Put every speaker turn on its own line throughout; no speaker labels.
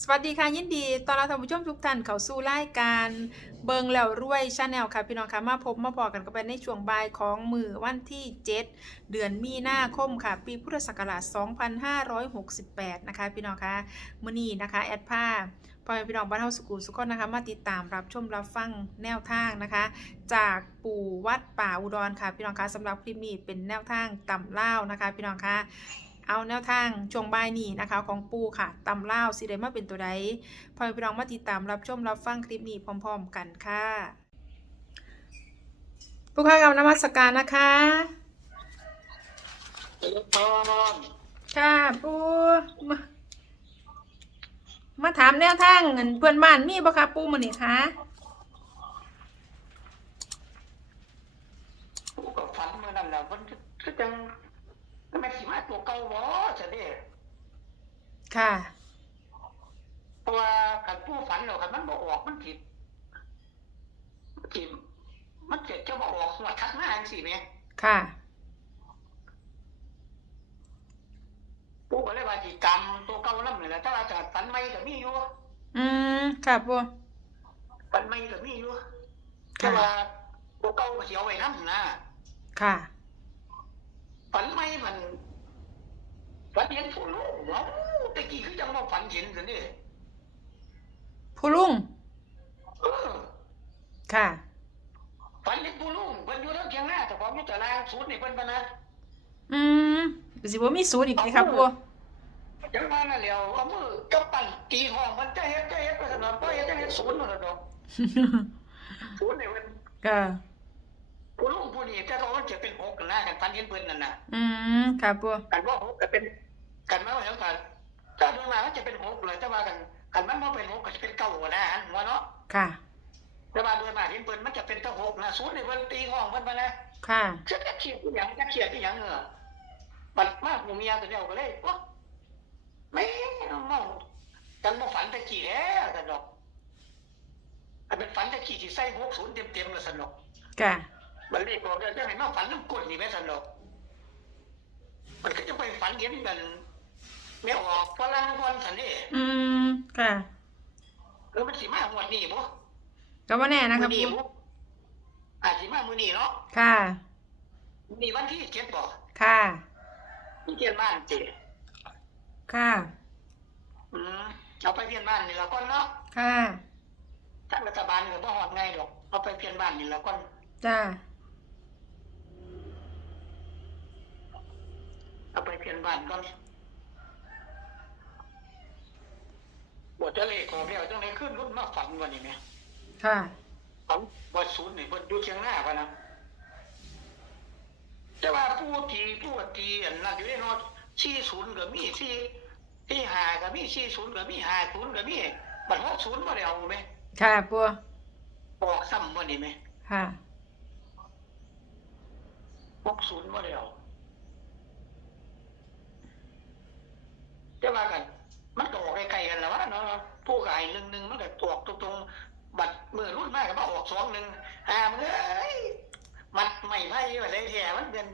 สวัสดีค่ะยินดีตอนรับท่านผู้ชมทุกท่านเข้าสู่รายการเบิงแล้วรวยชาแนลค่ะพี่น้องค่ะมาพบมาพอกันกันไปในช่วงบ่ายของมือวันที่ 7 เดือนมีนาคมค่ะ ปีพุทธศักราช 2568 นะคะ พี่น้องค่ะมื้อนี้นะคะ แอดผ้าพ่อแม่พี่น้องบ้านเฮาสุขุสุขคนะคะ มาติดตามรับชมรับฟังแนวทางนะคะ จากปู่วัดป่าอุดรค่ะ พี่น้องคะสำหรับคลิปนี้เป็นแนวทางต่ำเล่านะคะ พี่น้องคะ เอาแนวทางช่วงบ่ายนี้นะคะ ของปู่ค่ะตำเล่าวสิได้มาเป็นตัวใดพอพี่น้องมาติดตามรับชมรับฟังคลิปนี้พร้อม ๆ กันค่ะปู่ค่ะกับนมัสการนะคะ
เจริญพร
ค่ะปู่มามาถามแนวทางเงินเพื่อนบ้านมีบ่คะปู่มื้อนี้คะ
ผู้กับฝันเมื่อนั้นแหละมันก็จังก็ไม่สิมา ตัวเก่าบ่จะเด้
ค่ะ
เพราะว่าคันผู้ฝันแล้วคันมันบ่ออกมันผิดมันผิดมันเกิดจะบ่ออกหัวทักหน้าจังซี่แหม
ค่ะ
ผู้ก็เลยว่าสิกรรมตัวเก่านำนี่แหละแต่ว่าจะฝันใหม่ก็มีอยู่
อืมค่ะปู่
ฝันใหม่ก็มีอยู่แต่ว่าตัวเก่าก็สิเอาไว้นำนะ
ค่ะ
ฝันใหม่มัน ฝันเห็นผู้ลูกเนาะตะกี้คือจังว่าฝันเห็นซั่นนี่
ผู้ลุง
เออ
ค่ะ
ฝันเห็นผู้ลุงเพิ่นอยู่ทางเชียงหน้าแต่ของอยู่ตารางสูตรนี่เพิ่นบ่นะ
อืมสิบ่มีศูนย์อีกไหมครับปู่
จังว่านั่นแหล้วเอามือกับปั่นตีห้องมันจะเฮ็ดจะเฮ็ดไปซั่นน่ะบ่เฮ็ดจะเฮ็ดศูนย์นั่นล่ะดอกศูนย์นี่มัน
ก็
ผู้ลุงผู้นี้แต่ว่ามันจะเป็นหกกันนะกันฝันเห็นเพิ่นนั่นน่ะ
อืมครับปู่
กันว่าหกก็เป็นกันมาว่าจังซั่นถ้าดูมามันจะเป็นหกเลยแต่ว่ากันกันมันบ่เป็นหกก็จะเป็นเก้านะหันหัวเนาะ
ค่ะ
แต่ว่าโดยมาเห็นเพิ่นมันจะเป็นแตะหกนะศูนย์นี่เพิ่นตีห้องเพิ่นบ่นะ
ค่ะ
จะจะเครียดอีหยังจะเครียดอีหยังเออบัดมาหมู่เมียตัวเดียวก็เลยว่าไม่เมากันมาฝันตะกี้แล้สนอกอันเป็นฝันตะกี้ที่ใส่หกศูนย์เต็มเต็มๆเลยสนอก
ค่ะ
มันเรียกบอกจะให้มาฝันน้ำกลนี่ไหมสนอกมันก็จะไปฝันเห็นกันไม่ออกฝรั่งวันสันนี่
อืมค่ะ
เออมันสิมาหวดนี่บ่
ก็บ่แน่นะค
มื
รับ
อนี่
ปู่
บ่อาจสิมามือนี่เนาะ
ค่ะ
นี่วันที่เจ็ดบ่
ค่ะ
มีเทียนบ้านเจ
ค่ะ
อืมเอาไปเพียนบ้านนี่ละก่อนเนาะ
ค่ะ
ทางรัฐบาลก็บ่ฮอดไงดอกเอาไปเพียนบ้านนี่ละก่อน
จ้า
เอาไปเพียนบ้านก่อนบ่จะเลขของแล้วจังได๋ขึ้นรุ่นมาฝันวันนี้แหม
ค่ะ
ฝันว่าศูนย์นี่เพิ่นอยู่เชียงหน้าว่านะแต่ว่าผู้ที่ผู้ที่อันนั้นอยู่ในเนาะ40ก็มี4ที่5ก็มี40ก็มี50ก็มีบัด60บ่ได้เอาแหม
ค่ะปู่
บอกซ้ำบ่นี่แหม
ค่ะ
60บ่ได้เอาแต่ว่ากัน มันก็ออกใกล้ๆกันแล้วว่าเนาะผู้กายหนึ่งหนึ่งมันก็ตวกตรงๆบัดมือรุ่นมากก็มาออกสองหนึ่งอ่ามันเอ้ยมัดไม่ไพ่ว่าได้แท้มันเป็น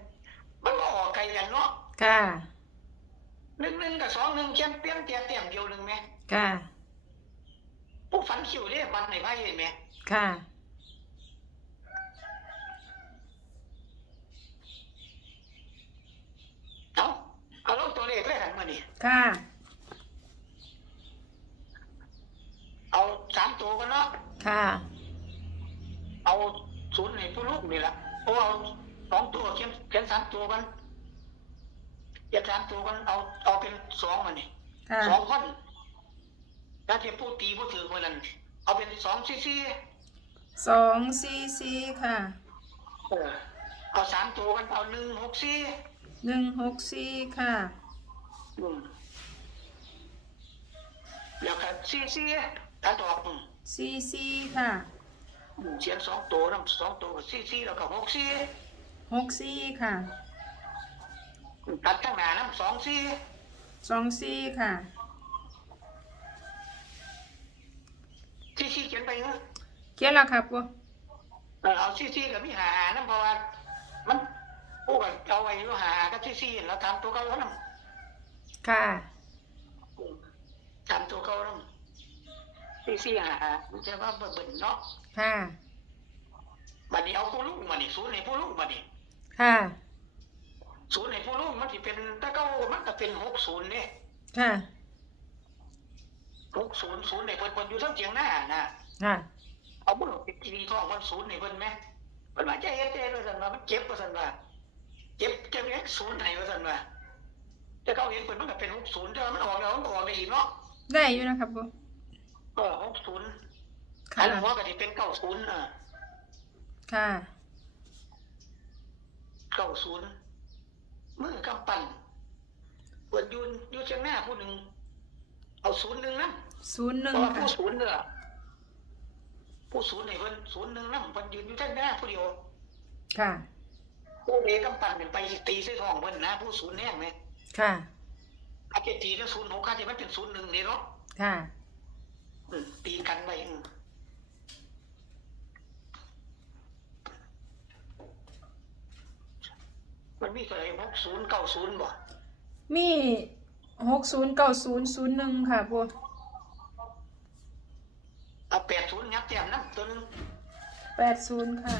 มันก็ออกไกลกันเนาะ
ค่ะ
หนึ่งหนึ่งกับสองหนึ่งเชียนเปี้ยนเตียเตียมเดียวหนึ่งไหม
ค่ะ
ผู้ฝันคิวเนี่ยบัดไม่ไพ่เห็นไหม
ค่ะ
เอาเอาลงตัวเลขเลยหันมานี่
ค่ะ
เอาสามตัวกันเนาะ
ค่ะ
เอาศูนย์ในผู้ลูกนี่แหละเพราะเอาสองตัวเขียนเขียนสามตัวกันเขียนสามตัวกันเอาเอาเป็นสองมานี่
ค่ะ
สองคนถ้าที่ผู้ตีผู้ถือคนนั้น เอาเป็นสองซีซี
สองสี่สี่ค่ะ
เออเอาสามตัวกันเอาหนึ่งหกซี
หนึ่งหกสี่ค่ะ
อืม แล้วก็ซีซีตัดออกอืม
สี่สี่ค่ะ
อืมเขียนสองตัวน้ำสองตัวซีซีแล้วก็หกซี
หกสี่ค่ะ
ตัดข้างหน้าน้ำสองซี
สองสี่ค่ะ
ซีซีเขียนไปเนอะ
เขียนแล้วครับปู่
เออเอาซีซีกับมีหาหาน้ำเพราะว่ามันพวกเอาไว้อยู่หาหากับซีซีแล้วทำตัวเขาแล้วน้ำ
ค่ะ
ตามตัวเขาน้ำสี่สี่หาหามันจะว่าเบิ่นๆเนาะ
ค่ะ
บัดนี้เอาผู้ลูกมานี่ศูนย์ในผู้ลูกมานี่
ค่ะ
ศูนย์ในผู้ลูกมันสิเป็นถ้าเก้ามันก็เป็นหกศูนย์เนี่ย
ค่ะ
หกศูนย์ศูนย์ในเพิ่นเพิ่นอยู่ทั้งเจียงหน้านะ
ค่ะ
เอาบุหรี่ทีวีทองมันศูนย์ในเพิ่นไหมเพิ่นว่าใจเย็นๆว่าซั่นว่ามันเจ็บว่าซั่นว่าเจ็บเจ็บเอ็กศูนย์ไหนว่าซั่นว่าแต่เขาเห็นเพิ่นมันก็เป็นหกศูนย์แต่ว่ามันออกแล้วมันก็ออกได้อีกเนาะ
ได้อยู่นะครับปู
เออหกศูนย์
ค่ะ
อันหัวก็สิเป็นเก้าศูนย์อะ
ค่ะ
เก้าศูนย์มือกำปั้นเพิ่นอยู่อยู่เชียงหน้าผู้หนึ่งเอาศูนย์หนึ่งนั่น
ศูนย์ห
เพ
นึ่ง
ราะว่า
ค่ะ
ผู้ศูนย์เนี่ยผู้ศูนย์ในเพิ่นศูนย์หนึ่งนั่นเพิ่นยืนอยู่เชียงหน้าผู้เดียว
ค่ะ
ผู้เอกำปั้นเป็นไปตีใส่ท้องเพิ่นนะ ผู้ศูนย์แน่งไหม
ค่ะ
อาจจะตีแล้วศูนย์หกอาจจะมันเป็นศูนย์หนึ่งนี่เนาะ
ค่ะ
อืมตีกันไปอืมมันมีอะไรหกศูนย์เก้าศูนย์บ่
มีหกศูนย์เก้าศูนย์ศูนย์หนึ่งค่ะปู
เอาแปดศูนย์ยับแต้มน้ำตัวหนึง
แปดศูนย์ค่ะ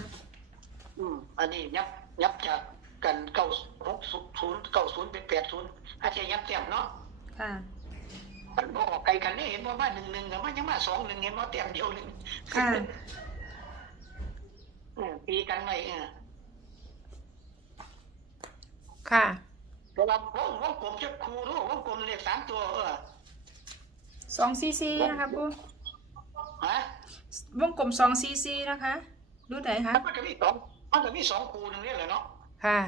อืม อันนี้ยับยับจาก กันเก้าหกศูนย์เก้าศูนย์เป็นแปดศูนย์อาจจะยับแต้มเนาะ
ค่ะ
มันบออกไกลกันนี่เห็นว่ามาหนึ่งหนึ่งกับมันยังมาสองหนึ่งเห็นว่าแต้มเดียวหนึ่ง
ค่ะ
อืมตีกันไว้เออ
ค่ะ
เวลาวงวงกลมจะครูรู้วงกลมเลขสามตัวเออ
สองซีซีนะคะปู
ฮะ
วงกลมสองซีซีนะคะ ดูไหนคะ
มันก็มีสองมันก็มีสองครูหนึ่งนี่แหละเนาะ
ค่ะ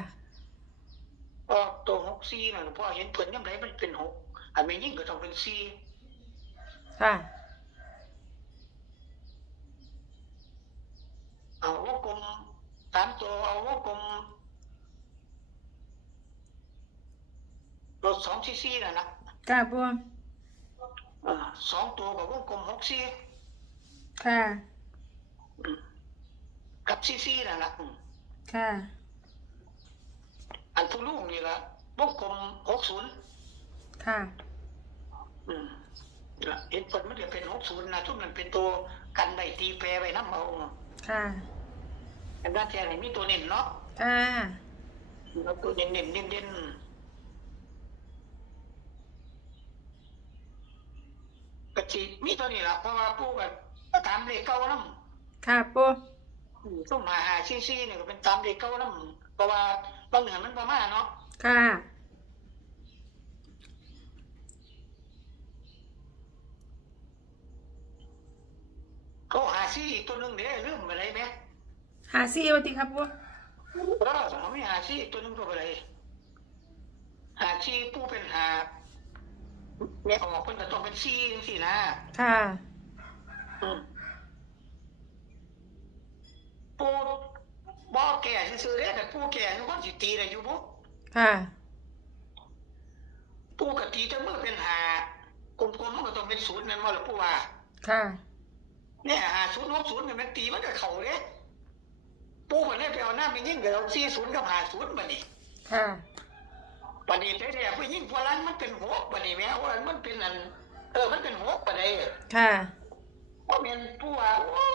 ก็ตัวหกสี่น่ะเพราะเห็นเพิ่นยังไงมันเป็นหกอันไม่ยิ่งก็ต้องเป็นสี่
ค่ะ
เอาวงกลมสามตัวเอาวงกลมรถสองสี่สี่น่ะนะ
ค่ะปู
เออสองตัวกับวงกลมหกสี่
ค่ะ
อืมกับสี่สี่น่ะนะอืม
ค่ะ
อันผู้ลูกนี่ละวงกลมหกศูนย์
ค่ะ
อืมละเห็นผลมันจะเป็นหกศูนย์นะทุกมันเป็นตัวกันใบตีแปรไว้น้ำเอา
ค่ะ
อันนั้นแทนให้มีตัวเน้นเนาะ
ค่ะ
แล้วตัวเน้นเน้นเน้นเน้นกะจิมีตัวนี้ละเพราะว่าผู้แบบตามเลขเก้าน้ำ
ค่ะปู
ส้มหาหาซี่ซี่เนี่ยก็เป็นตามเลขเก้าน้ำเพราะว่า บางเหนือมันประมาณเนาะ
ค่ะ
เขาหาซี่อีกตัวหนึงเดี๋ยวลืมอะไรไหม
หาซีโอติครับปู
เออเขาไม่หาซี่อีกตัวหนึงตัวอะไรหาซี่ผู้เป็นหาเนี่ยออกเป็นก็ต้องเป็นซี่สินะ
ค่ะ
อืม ซื่อๆเด้แต่ปูแก่ทุกคนสิตีได้อยู่บ่
ค่ะ
ปูก็ตีแต่มือเป็นหากลมๆมันก็ต้องเป็นศูนย์นั่นว่าล่ะปูว่า
ค่ะ
เนี่ยหาศูนย์ลบศูนย์เนี่ยมันตีมันก็เข้าเด้ปูมันได้ไปเอาหน้าไปยิงกับเอาสี่ศูนย์กับหาศูนย์บัดนี้
ค่ะ
บัดนี้แท้ๆไปยิงพลันมันเป็นหกบัดนี้แม่ว่ามันเป็นอัน เออ มันเป็นหกบัดนี้
ค่ะ
เพราะแม่นปูว่าโอ้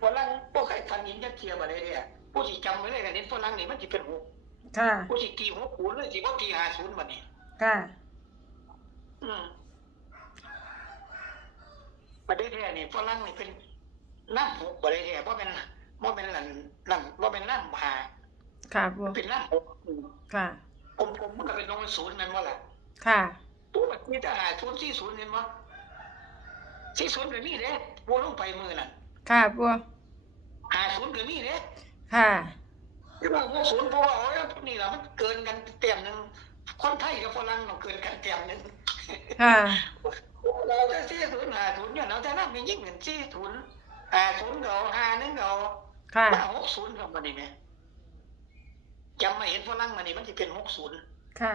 พลังบ่เคยฟันยินจักเที่ยบัดนี้เนี่ย ผู้สิจำไว้เลยกันเห็นพลังนี่มันสิเป็นหก
ค่ะ
กูสิตีหัวปูนเลยสิบ่ตีหาศูนย์บัดนี้
ค่ะ
อืมบัดนี้แท้นี่ฝรั่งนี่เป็นน้ำหกบัดนี้แท้บ่เป็นบ่เป็นนั่นน้ำบ่เป็นน้ำหา
ค่ะปู
เป็นน้ำหกอืม
ค่ะ
กลมๆมันก็เป็นลงเป็นศูนย์แม่นบ่ล่ะ
ค่ะ
ตัวมันมีแต่หาศูนย์สี่ศูนย์เห็นบ่สี่ศูนย์ก็มีเด้บ่ลงไปมือนั่น
ค่ะปู
หาศูนย์ก็มีเด้
ค่ะ
ที่ว่าหกศูนย์เพราะว่าโอ้ยนี่ล่ะมันเกินกันเต็มหนึงคนไทยกับฝรั่งมันเกินกันเต็มหนึง
ค่ะ
เราจะสี่ศูนย์ห้าศูนย์เนี่ยเราจะนั่งมียิ่งเงินสี่ศูนย์ห้าศูนย์เก่าห้าหนึ่งเก่า
ค่ะ
มาหกศูนย์กับมันนี่ไหมจำไม่เห็นฝรั่งมันนี่มันจะเป็นหกศูนย์
ค่ะ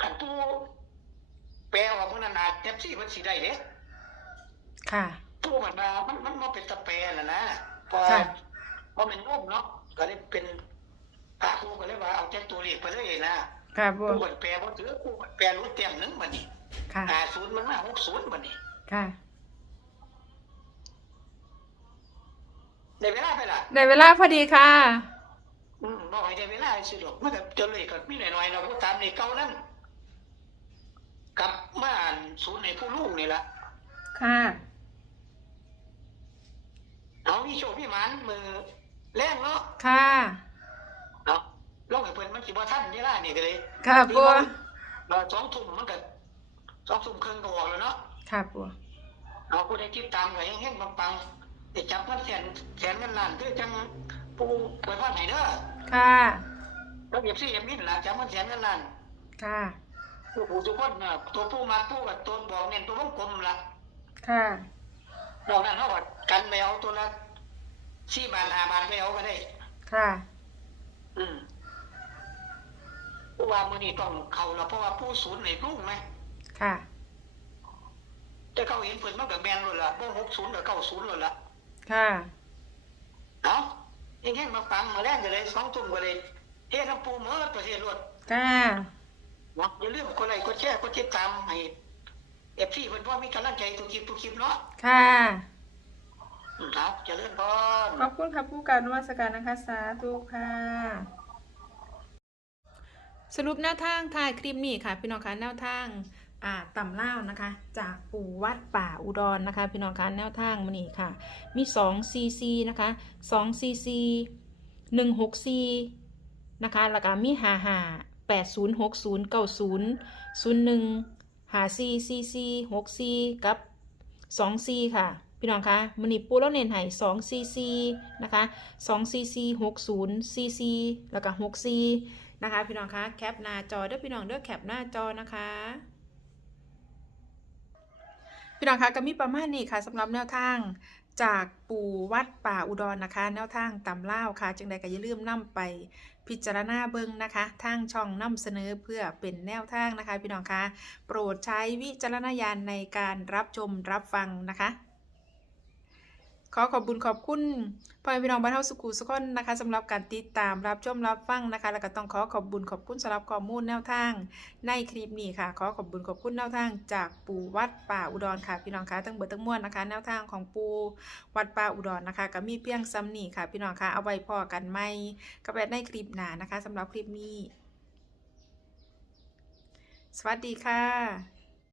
ขันตู้แปลออกมันนาดเต็มสี่มันสีได้เด้
ค่ะ
ตู้มันมามันมันมาเป็นตะแปรน่ะนะพอ
ค่ะ
พอเป็นร่มเนาะก็เลยเป็นพระครูก็เลยว่าเอาแจ้ตัวเลขไปเลยนะ
ค่ะปู
ผู้คนแปลบ่ถือผู้คนแปลรู้เต็มหนึงบัดนี้
ค่ะ
ห้าศูนย์มันมาหกศูนย์บัดนี้
ค่ะ
ได้เวลาไปล่ะ
ได้เวลาพอดีค่ะ
อืมบ่ให้ได้เวลาสิหรอกมันก็เจอเลยก็มีหน่อยๆเนาะผู้ตามนี่เก่านั่นกลับมาอ่านศูนย์ในผู้ลูกนี่ล่ะ
ค่ะ
เอา มีโชคพี่หมันมือแรงเนาะ
ค่ะ
เอาลองให้เพิ่นมันสิบ่ทันเวลานี่ก็เลย
ค่ะปู
เราสองทุ่มมันก็สองทุ่มครึ่งก็ออกแล้วเนาะ
ค่ะปู
เอาผู้ใดติดตามก็เฮงๆปังๆได้จับเงินแสนแสนเงินล้านคือจังผู้เปิดบ้านไหนเด้อ
ค่ะ
แล้วเอฟซีเอ็มมินล่ะจับเงินแสนเงินล้าน
ค่ะ
ผู้ผู้ทุกคนน่ะตัวผู้มาผู้กับตัวบอกเน้นตัววงกลมล่ะ
ค่ะ
นอกนั้นเฮาก็กันไปเอาตัวละ 4บาท5บาทไปเอาก็ได้
ค่ะ
อืมเพราะว่ามื้อนี้ต้องเข้าแล้วเพราะว่าผู้ศูนย์ในรุ่งไหม
ค่ะ
แต่เขาเห็นเพิ่นมันก็แม่นเลยล่ะบ่60กับ90เลยล่ะ
ค่ะ
เอาเองๆมาฟังมาแล่นกันเลยสองทุ่มก็เลยเฮ็ดน้ำปูเมื่อประเทศรวด
ค่ะ
นะอย่าลืมกดไลค์กดแชร์กดติดตามให้เอฟซีเพิ่นพ่อมีกำลังใจทุกคลิปทุกคลิปเนาะ
ค่ะ
อืม ครับเจริญพร
ขอบคุณค่ะผู้การนวัสการนะคะสาธุค่ะ สรุปแนวทางถ่ายคลิปนี้ค่ะ พี่น้องคะแนวทางอ่าต่ำเล่านะคะ จากปู่วัดป่าอุดรนะคะ พี่น้องคะแนวทางมันนี่ค่ะ มี2 cc นะคะ2 cc 1 6 c นะคะแล้วก็มี5 5 8 0 6 0 9 0 0 1 5 c c c 6 c กับ2 c ค่ะ พี่น้องคะมันนี่ปูแล้วเน้นให้2 cc นะคะ2 cc 60 cc แล้วก็6 c นะคะพี่น้องคะแคปหน้าจอเด้อพี่น้องเด้อแคปหน้าจอนะคะพี่น้องคะก็มีประมาณนี้ค่ะสำหรับแนวทางจากปู่วัดป่าอุดรนะคะ แนวทางตำเล่าค่ะ จึงใดก็อย่าลืมนำไปพิจารณาเบิ่งนะคะทางช่องนำเสนอเพื่อเป็นแนวทางนะคะ พี่น้องคะโปรดใช้วิจารณญาณในการรับชมรับฟังนะคะ ขอขอบคุญขอบคุณพ่อพี่น้องบ้านเฮาสุขุสุขคนนะคะสำหรับการติดตามรับชมรับฟังนะคะ แล้วก็ต้องขอขอบคุญขอบคุณสำหรับข้อมูลแนวทาง ในคลิปนี้ค่ะ ขอขอบคุญขอบคุณแนวทาง จากปู่วัดป่าอุดรค่ะ พี่น้องคะทั้งเบิดทั้งมวลนะคะ แนวทางของปู่วัดป่าอุดรนะคะก็มีเพียงซ้ำนี่ค่ะ พี่น้องคะเอาไว้พอกันไหมก็แบบในคลิปหน้านะคะสำหรับคลิปนี้ สวัสดีค่ะ